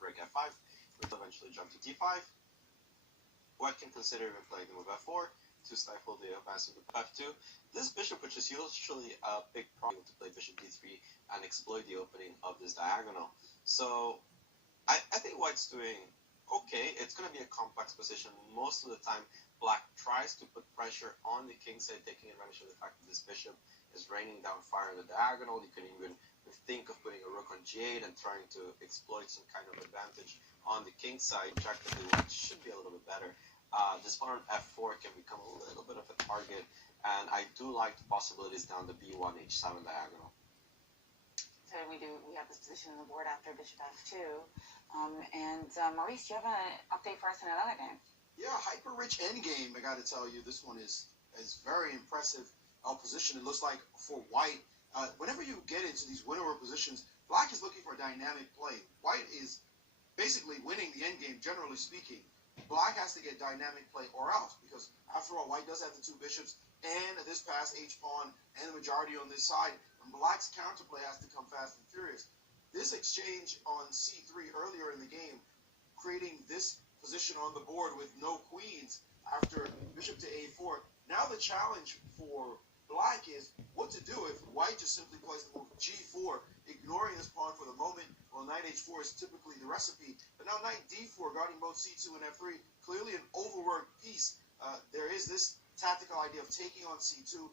break f5, which will eventually jump to d5. White can consider even playing the move f4 to stifle the advance of f2. This bishop, which is usually a big problem to play bishop d3 and exploit the opening of this diagonal. So I think White's doing okay. It's going to be a complex position. Most of the time, Black tries to put pressure on the king side, taking advantage of the fact that this bishop is raining down fire on the diagonal. You can even think of putting a rook on g8 and trying to exploit some kind of advantage on the king side. Objectively, White should be a little bit better. This pawn on f4 can become a little bit of a target, and I do like the possibilities down the b1 h7 diagonal. So we have this position on the board after bishop f2. Maurice, do you have an update for us in another game? Yeah, hyper-rich endgame, I gotta tell you. This one is very impressive position. It looks like for White, whenever you get into these winner positions, Black is looking for a dynamic play. White is basically winning the endgame, generally speaking. Black has to get dynamic play or else, because after all, White does have the two bishops and this pass h-pawn and the majority on this side, and Black's counterplay has to come fast and furious. This exchange on c3 earlier in the game, creating this position on the board with no queens after bishop to a4. Now the challenge for Black is what to do if White just simply plays the move g4, ignoring this pawn for the moment. Well, knight h4 is typically the recipe, but now knight d4, guarding both c2 and f3, clearly an overworked piece. There is this tactical idea of taking on c2,